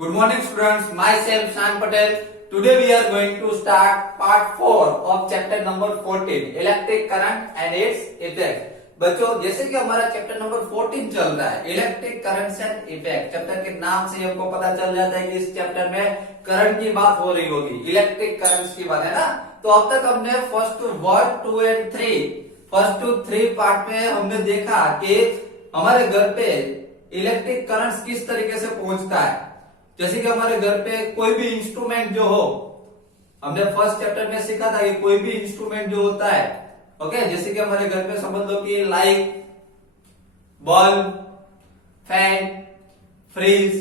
Good morning students, myself Shan Patel. Today we are going to start part 4 of chapter number 14, electric current and its effect. बच्चों जैसे कि हमारा chapter number 14 चल रहा है, electric currents and effect. Chapter के नाम से हमको पता चल जाता है कि इस चैप्टर में करंट की बात हो रही होगी, इलेक्ट्रिक करंट्स की बात है ना। तो अब तक हमने first 1, 2 and 3 first two 3 part में हमने देखा कि हमारे घर पे इलेक्ट्रिक करंट्स किस तरीके से पहुंचता है। जैसे कि हमारे घर पे कोई भी इंस्ट्रूमेंट जो हो, हमने फर्स्ट चैप्टर में सीखा था कि कोई भी इंस्ट्रूमेंट जो होता है, ओके, जैसे कि हमारे घर पे समझ लो कि light, bulb, fan, fridge,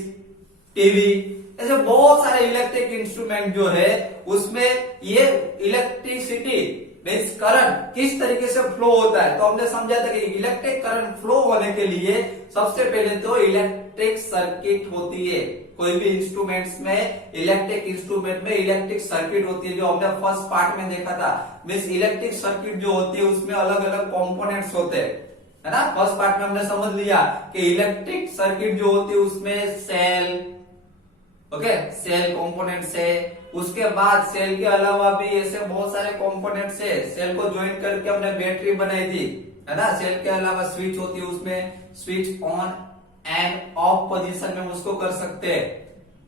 TV, ऐसे बहुत सारे इलेक्ट्रिक इंस्ट्रूमेंट जो है उसमें ये इलेक्ट्रिसिटी मीन्स करंट किस तरीके से फ्लो होता है। तो हमने समझा था कि इलेक्ट्रिक करंट फ्लो होने के लिए सबसे पहले तो इलेक्ट्रिक सर्किट होती है। कोई भी इंस्ट्रूमेंट्स में, इलेक्ट्रिक इंस्ट्रूमेंट में इलेक्ट्रिक सर्किट होती है, जो हमने फर्स्ट पार्ट में देखा था। मीन्स इलेक्ट्रिक सर्किट जो होती है उसमें अलग अलग कंपोनेंट्स होते हैं, है ना। फर्स्ट पार्ट में हमने समझ लिया कि इलेक्ट्रिक सर्किट जो होती है उसमें सेल, ओके, सेल कंपोनेंट्स है। उसके बाद सेल के अलावा भी ऐसे बहुत सारे कंपोनेंट्स है। सेल को ज्वाइन करके हमने बैटरी बनाई थी, है ना। सेल के अलावा स्विच होती है, उसमें switch on end of position में उसको कर सकते हैं,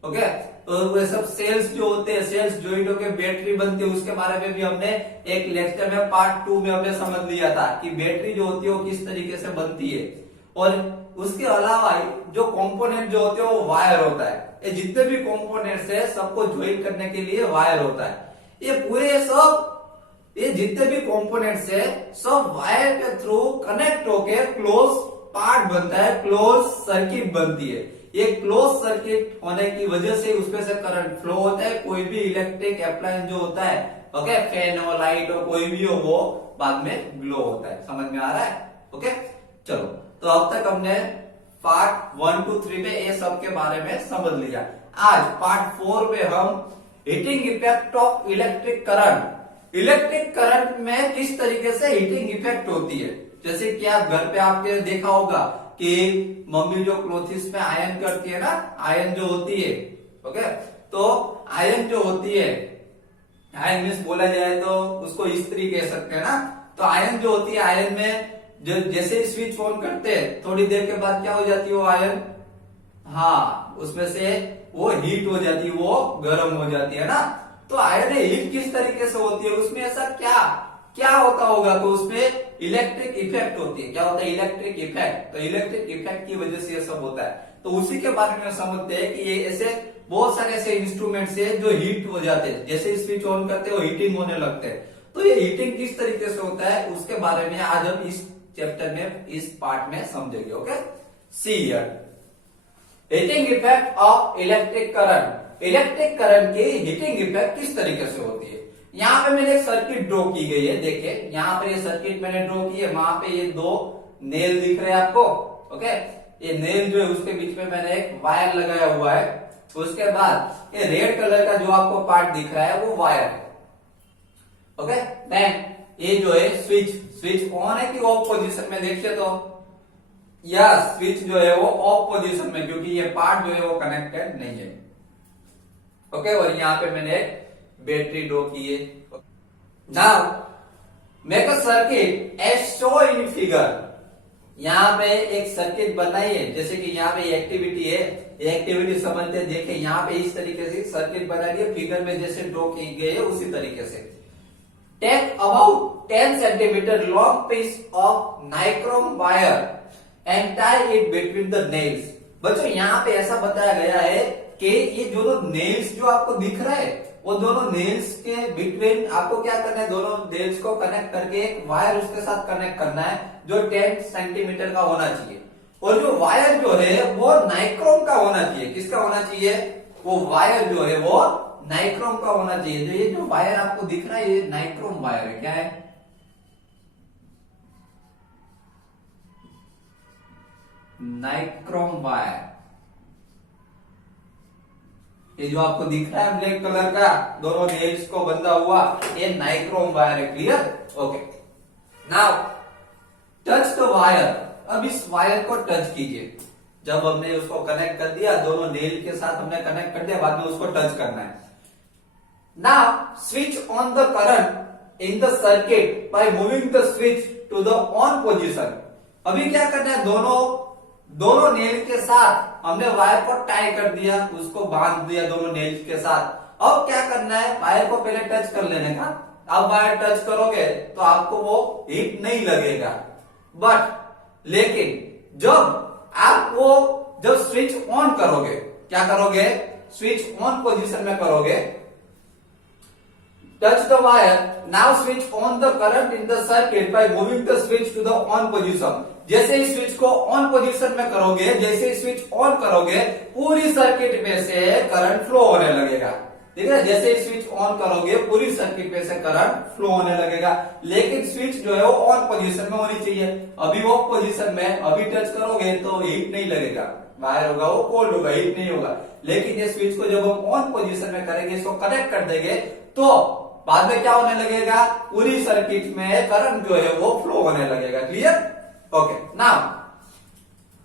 ओके। तो वो सब सेल्स जो होते हैं, सेल्स ज्वाइन होकर बैटरी बनती है। उसके बारे में भी हमने एक लेक्चर में पार्ट 2 में हमने समझ लिया था कि बैटरी जो होती है वो किस तरीके से बनती है। और उसके अलावा जो कंपोनेंट जो होते हैं वो वायर होता है। ये जितने भी कंपोनेंट्स है सबको ज्वाइन करने के लिए वायर होता है। ये पूरे सब, ये जितने भी कंपोनेंट्स है सब वायर के थ्रू कनेक्ट होके क्लोज पार्ट बनता है, क्लोज सर्किट बनती है। ये क्लोज सर्किट होने की वजह से उसमें से करंट फ्लो होता है। कोई भी इलेक्ट्रिक अप्लायंस जो होता है, ओके, फैन हो, लाइट हो, कोई भी हो, वो बाद में ग्लो होता है। समझ में आ रहा है? ओके, चलो। तो अब तक हमने पार्ट 1, 2, 3 में ये सब के बारे में समझ लिया। आज पार्ट 4 में हम heating effect of electric current, electric current में किस तरीके से हीटिंग इफेक्ट होती है। जैसे कि आप घर पे आपने देखा होगा कि मम्मी जो क्लोथिस में आयरन करती है ना, आयरन जो होती है, ओके, तो आयरन जो होती है, आयरन मीन्स बोला जाए तो उसको इस्त्री कह सकते हैं ना। तो आयरन जो होती है, आयरन में जैसे ही स्विच ऑन करते हैं थोड़ी देर के बाद क्या हो जाती है वो आयरन, हाँ, उसमें से वो हीट हो जाती है, वो गर्म हो जाती है ना। तो आयरन हीट किस तरीके से होती है, उसमें ऐसा क्या क्या होता होगा। तो उसमें इलेक्ट्रिक इफेक्ट होती है। क्या होता है? Electric effect. तो इलेक्ट्रिक इफेक्ट की वजह से ये सब होता है। तो उसी के बारे में समझते हैं कि ये ऐसे बहुत सारे ऐसे इंस्ट्रूमेंट्स है जो हीट हो जाते हैं, जैसे स्विच ऑन करते हैं वो हीटिंग होने लगते हैं। तो ये हीटिंग किस तरीके से होता है उसके बारे में आज हम इस चैप्टर में, इस पार्ट में समझेंगे, okay. See here, heating effect of electric current. Electric current की हीटिंग इफेक्ट किस तरीके से होती है। यहाँ पे मैंने एक सर्किट ड्रॉ की गई है, देखिए यहाँ पे ये सर्किट मैंने ड्रॉ की है। वहां पे ये 2 नेल दिख रहे हैं आपको, ओके। ये नेल जो है उसके बीच में मैंने एक वायर लगाया हुआ है। उसके बाद ये रेड कलर का जो आपको पार्ट दिख रहा है वो वायर है, ओके। देन ये जो है स्विच, स्विच ऑन है कि ऑफ पोजीशन में, देखिए तो यस, स्विच जो है वो ऑफ पोजीशन में, क्योंकि ये पार्ट जो है वो कनेक्टेड नहीं है, ओके। और यहाँ पे मैंने एक बैटरी ड्रॉ की है। Now make a circuit as show in figure. यहाँ पे एक सर्किट बनाई है, जैसे कि यहाँ पे एक्टिविटी है, ये एक्टिविटी समझते हैं। देखे यहाँ पे इस तरीके से सर्किट बना दी है, फिगर में जैसे ड्रॉ की गई है उसी तरीके से। Take about 10 centimetre long piece of nichrome wire and tie it between the nails. बच्चों यहाँ पे ऐसा बताया गया है कि ये दोनों नेल्स जो आपको दिख रहा है, वो दोनों नेल्स के बिटवीन आपको क्या करना है, दोनों नेल्स को कनेक्ट करके एक वायर उसके साथ कनेक्ट करना है जो 10 सेंटीमीटर का होना चाहिए। और जो वायर जो है वो नाइक्रोम का होना चाहिए। किसका होना चाहिए? वो वायर जो है वो नाइक्रोम का होना चाहिए। तो ये जो वायर आपको दिख रहा है ये नाइक्रोम वायर है। क्या है? Nichrome wire. ये जो आपको दिख रहा है ब्लैक कलर का, दोनों नेल्स को बंधा हुआ, ये नाइक्रोम वायर है। Clear? Okay. Now touch the wire. अब इस वायर को टच कीजिए। जब हमने उसको कनेक्ट कर दिया, दोनों नेल के साथ हमने कनेक्ट कर दिया, बाद में उसको टच करना है। Now switch on the current in the circuit by moving the switch to the on position. अभी क्या करना है, दोनों नेल के साथ हमने वायर को टाई कर दिया, उसको बांध दिया दोनों नेल के साथ। अब क्या करना है, वायर को पहले टच कर लेने का। अब वायर टच करोगे तो आपको वो हीट नहीं लगेगा, बट लेकिन जब स्विच ऑन करोगे, क्या करोगे, स्विच ऑन पोजीशन में करोगे, touch the wire, now switch on the current in the circuit by moving the switch to the on position. जैसे ही स्विच को ऑन पोजीशन में करोगे, जैसे ही स्विच ऑन करोगे, पूरी सर्किट में से करंट फ्लो होने लगेगा। ठीक है, जैसे ही स्विच ऑन करोगे पूरी सर्किट में से करंट फ्लो होने लगेगा। लेकिन स्विच जो है वो ऑन पोजीशन में होनी चाहिए। अभी ऑफ पोजीशन में, अभी टच करोगे तो हीट नहीं लगेगा, वायर होगा वो कोल्ड होगा, हीट नहीं होगा। लेकिन ये स्विच को जब हम ऑन पोजीशन में करेंगे, इसको कनेक्ट कर देंगे, तो बाद में क्या होने लगेगा, पूरी सर्किट में करंट जो है वो फ्लो होने लगेगा। Clear? Okay, now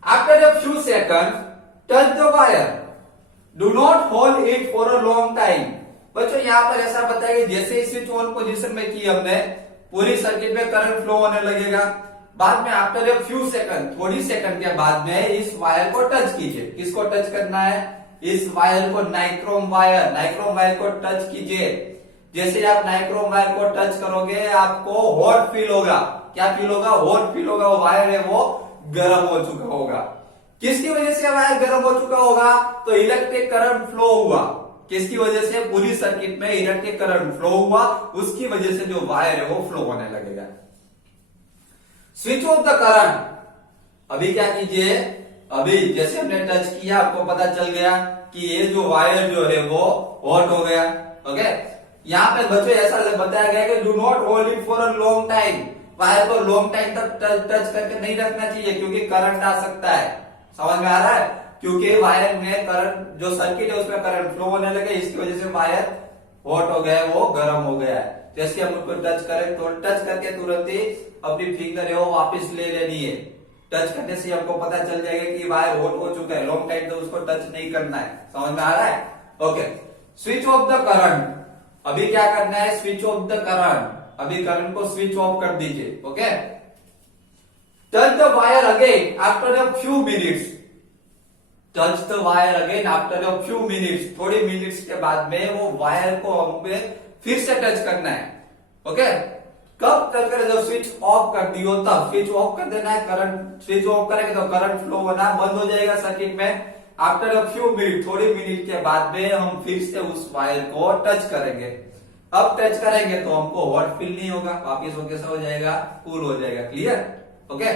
after a few seconds touch the wire, do not hold it for a long time. बच्चों यहां पर ऐसा बताया कि जैसे ही स्विच ऑन पोजीशन में की हमने, पूरी सर्किट में करंट फ्लो होने लगेगा। बाद में आफ्टर अ फ्यू सेकंड, थोड़ी सेकंड के बाद में इस वायर को टच कीजिए। किसको टच करना है, इस वायर को, नाइक्रोम वायर को टच कीजिए। जैसे आप नाइक्रोम वायर को टच करोगे, आपको हॉट फील होगा। क्या फील होगा, हॉट फील होगा। वो वायर है वो गर्म हो चुका होगा। किसकी वजह से वायर गर्म हो चुका होगा, तो इलेक्ट्रिक करंट फ्लो हुआ। किसकी वजह से, पूरी सर्किट में इलेक्ट्रिक करंट फ्लो हुआ, उसकी वजह से जो वायर है वो फ्लो होने लगेगा। स्विच ऑफ द करंट, अभी क्या कीजिए, अभी जैसे हमने टच किया, आपको पता चल गया कि ये जो वायर जो है वो हॉट हो गया। ओके, यहाँ पे बच्चों ऐसा बताया गया कि do not hold it for a long time. Wire को लॉन्ग टाइम तक टच करके नहीं रखना चाहिए, क्योंकि करंट आ सकता है। समझ में आ रहा है? क्योंकि वायर में करंट, जो सर्किट है उसमें करंट फ्लो होने लगे, इसकी वजह से वायर हॉट हो गया है, वो गर्म हो गया है। जैसे हम उसको टच करें तो टच करके तुरंत ही अपनी फिंगर है वो वापस ले लेनी है। टच करने से हमको पता चल जाएगा कि वायर हॉट हो चुका है। लॉन्ग टाइम तो उसको टच नहीं करना है। समझ में आ रहा है? Okay, switch off the current, अभी क्या करना है, स्विच ऑफ द करंट, अभी करंट को स्विच ऑफ कर दीजिए। Okay, touch the wire again after a few minutes, touch the wire again after a few minutes, थोड़ी मिनट्स के बाद में वो वायर को हमें फिर से टच करना है। ओके, कब टच करें, जब स्विच ऑफ कर दियो तब स्विच ऑफ कर देना है। करंट स्विच ऑफ करेंगे तो करंट फ्लो होना बंद हो जाएगा सर्किट में। आफ्टर अ फ्यू मिनट, थोड़ी मिनट के बाद में हम फिर से उस वायर को टच करेंगे। अब टच करेंगे तो हमको हॉट फील नहीं होगा, वापिस वो कैसा हो जाएगा, कूल हो जाएगा। क्लियर? ओके,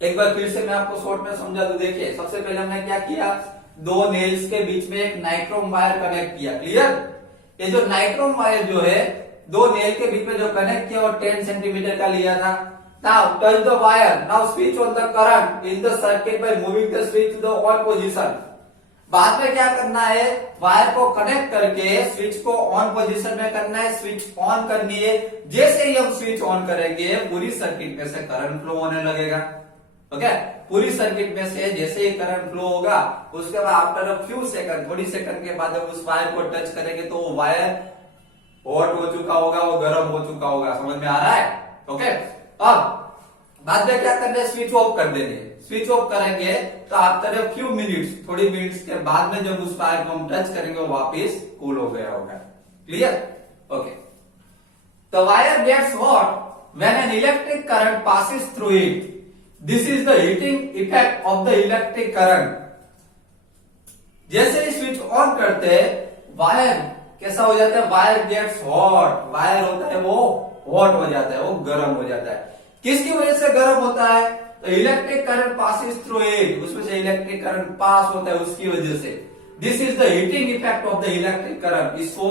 एक बार फिर से मैं आपको शॉर्ट में समझा दूं। देखिए, सबसे पहले हमने क्या किया, दो नेल्स के बीच में एक नाइक्रोम वायर कनेक्ट किया। क्लियर? ये जो नाइक्रोम वायर जो है, दो नेल के बीच में जो कनेक्ट किया, वो 10 सेंटीमीटर का लिया था। Now touch the wire, now switch on the current in the circuit by moving the switch to the on position. बाद में क्या करना है, वायर को कनेक्ट करके स्विच को ऑन पोजीशन में करना है, स्विच ऑन करनी है। जैसे ही हम स्विच ऑन करेंगे, पूरी सर्किट में से करंट फ्लो होने लगेगा। ओके, पूरी सर्किट में से जैसे ही करंट फ्लो होगा, उसके बाद आफ्टर अ फ्यू सेकंड, थोड़ी सेकंड के बाद जब उस वायर को टच करेंगे तो वो वायर हॉट हो चुका होगा, वो गर्म हो चुका होगा। समझ में आ रहा है? ओके, अब बाद में क्या करना है, स्विच ऑफ कर देंगे। स्विच ऑफ करेंगे तो आफ्टर अ फ्यू मिनट्स, थोड़ी मिनट्स के बाद में जब उस वायर को हम टच करेंगे, वो वापिस कूल हो गया होगा। Clear? Okay, the wire gets hot when an electric current passes through it. This is the heating effect of the electric current. जैसे ही स्विच ऑन करते वायर कैसा हो जाता है, वायर गेट्स हॉट, वायर होता है वो हॉट हो जाता है, वो गर्म हो जाता है। किसकी वजह से गर्म होता है, तो electric current passes through it, उसमें से इलेक्ट्रिक करंट पास होता है, उसकी वजह से। This is the heating effect of the electric current. इसको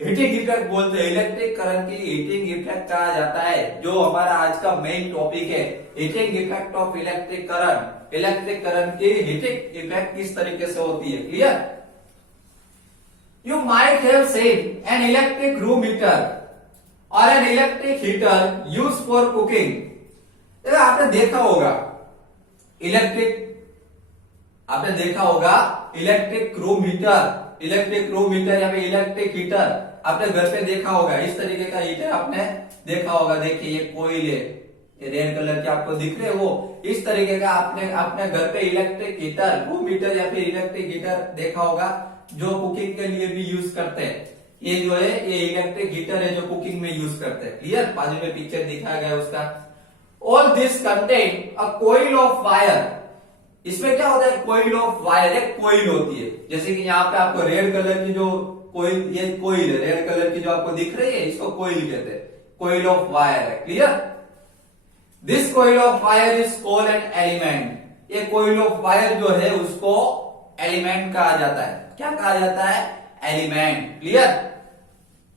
हीटिंग इफेक्ट बोलते हैं। इलेक्ट्रिक करंट की हीटिंग इफेक्ट कहा जाता है, जो हमारा आज का मेन टॉपिक है, heating effect of electric current. Electric current की हीटिंग इफेक्ट किस तरीके से होती है। Clear? You might have seen an electric room heater or an electric heater used for cooking. आपने देखा होगा इलेक्ट्रिक आपने देखा होगा electric room heater, electric room heater या फिर इलेक्ट्रिक हीटर आपने घर पे देखा होगा। इस तरीके का हीटर आपने देखा होगा। देखिए ये कोयल है, ये रेड कलर के आपको दिख रहे हैं, वो इस तरीके का आपने अपने घर पे इलेक्ट्रिक हीटर, रूम हीटर या फिर इलेक्ट्रिक हीटर देखा होगा, जो कुकिंग के लिए भी यूज करते हैं। ये जो है ये इलेक्ट्रिक हीटर है जो कुकिंग में यूज करते हैं। क्लियर, बाजू में पिक्चर दिखाया गया उसका। All this contain a coil of wire. इसमें क्या होता है, कोइल ऑफ वायर, एक कोइल होती है। जैसे कि यहाँ पे आपको रेड कलर की जो कोइल, ये कोइल है रेड कलर की जो आपको दिख रही है, इसको कोइल कहते हैं, कोइल ऑफ वायर है। Clear, this coil of wire is called an element. ये कोइल ऑफ वायर जो है उसको एलिमेंट कहा जाता है। क्या कहा जाता है, element. Clear,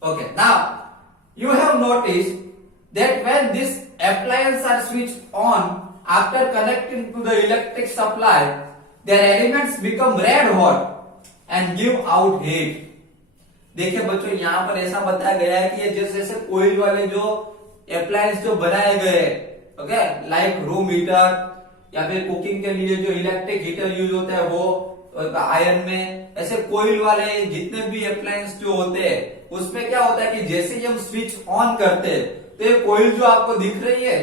okay. Now you have noticed that when this appliances are switched on after connecting to the electric supply, their elements become red hot and give out heat. देखिए बच्चों, यहाँ पर ऐसा बताया गया है कि ये जैसे जैसे कोइल वाले जो अप्लायंस जो बनाए गए, ओके, लाइक रूम हीटर या फिर कुकिंग के लिए जो इलेक्ट्रिक हीटर यूज होता है वो आयरन में, ऐसे कोइल वाले जितने भी अप्लायंस जो होते हैं उसमें क्या होता है कि जैसे ही हम स्विच ऑन करते हैं तो ये कोइल जो आपको दिख रही है,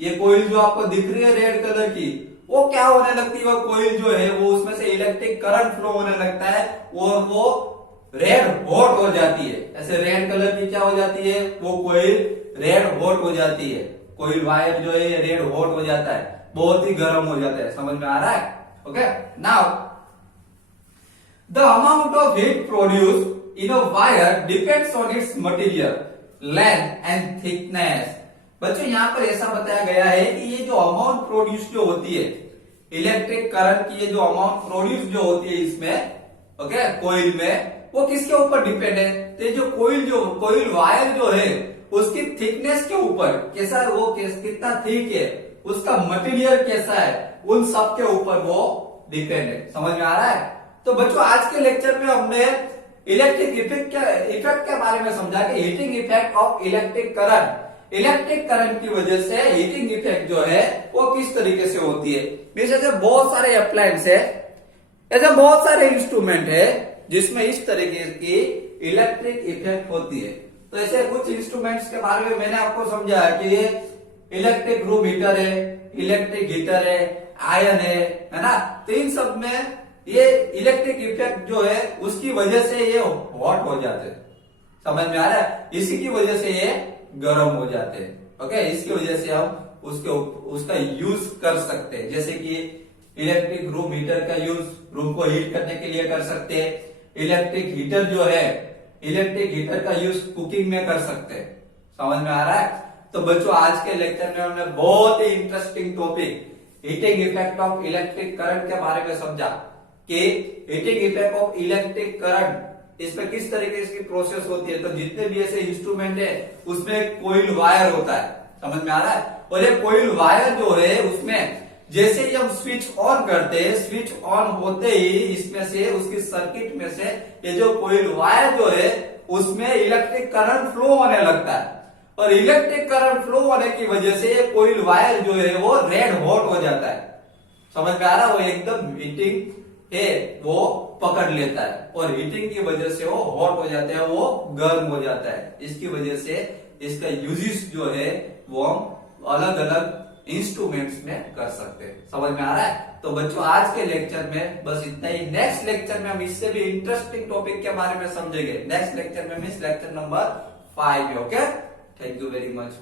ये कोइल जो आपको दिख रही है रेड कलर की, वो क्या होने लगती है, वो कोइल जो है वो उसमें से इलेक्ट्रिक करंट फ्लो होने लगता है और वो रेड हॉट हो जाती है। ऐसे रेड कलर की क्या हो जाती है, वो कोइल रेड हॉट हो जाती है। कोइल वायर जो है रेड हॉट हो जाता है, बहुत ही गर्म हो जाता है। समझ में आ रहा है, okay. Now the amount of heat produced in a wire depends on it's material, length and thickness. बच्चों यहाँ पर ऐसा बताया गया है कि ये जो अमाउंट प्रोड्यूस जो होती है इलेक्ट्रिक करंट की, ये जो अमाउंट प्रोड्यूस जो होती है इसमें, ओके, कोइल में, वो किसके ऊपर डिपेंड है, तो जो कोइल वायर जो है उसकी थिकनेस के ऊपर, कैसा है वो, कितना थिक है, उसका मटेरियल कैसा है, उन सब के ऊपर वो डिपेंड है। समझ में आ रहा है। तो बच्चों आज के लेक्चर में हमने इलेक्ट्रिक इफेक्ट के बारे में समझा कि heating effect of electric current, electric current की वजह से हीटिंग इफेक्ट जो है वो किस तरीके से होती है। जैसे बहुत सारे अप्लायंस है, ऐसे बहुत सारे इंस्ट्रूमेंट है जिसमें इस तरीके की इलेक्ट्रिक इफेक्ट होती है। तो ऐसे कुछ इंस्ट्रूमेंट्स के बारे में मैंने आपको समझाया कि ये इलेक्ट्रिक रूम हीटर है, इलेक्ट्रिक हीटर है, आयरन है ना। तो इन सब में ये इलेक्ट्रिक इफेक्ट जो है उसकी वजह से ये हॉट हो जाते हैं। समझ में आ रहा है, इसी की वजह से ये गर्म हो जाते हैं। ओके, इसकी वजह से हम उसका यूज कर सकते हैं। जैसे कि इलेक्ट्रिक रूम हीटर का यूज रूम को हीट करने के लिए कर सकते हैं। इलेक्ट्रिक हीटर जो है, इलेक्ट्रिक हीटर का यूज कुकिंग में कर सकते हैं। समझ में आ रहा है। तो बच्चों आज के लेक्चर में हमने बहुत ही interesting topic heating effect of electric current के बारे में समझा कि heating effect of electric current, इसमें किस तरीके की प्रोसेस होती है। तो जितने भी ऐसे इंस्ट्रूमेंट है उसमें कोइल वायर होता है। समझ में आ रहा है। और ये कोइल वायर जो है उसमें जैसे ही हम स्विच ऑन करते हैं, स्विच ऑन होते ही इसमें से, उसकी सर्किट में से ये जो कोइल वायर जो है उसमें इलेक्ट्रिक करंट फ्लो होने लगता है। और इलेक्ट्रिक करंट फ्लो होने की वजह से ये कोइल वायर जो है वो रेड हॉट हो जाता है। समझ में आ रहा है। वो एकदम हीटिंग है वो पकड़ लेता है और हीटिंग की वजह से वो हॉट हो जाता है, वो गर्म हो जाता है। इसकी वजह से इसका यूजेस जो है वो हम अलग अलग इंस्ट्रूमेंट्स में कर सकते हैं। समझ में आ रहा है। तो बच्चों आज के लेक्चर में बस इतना ही। नेक्स्ट लेक्चर में हम इससे भी इंटरेस्टिंग टॉपिक के बारे में समझेंगे। नेक्स्ट लेक्चर में means lecture number 5। Okay, thank you very much.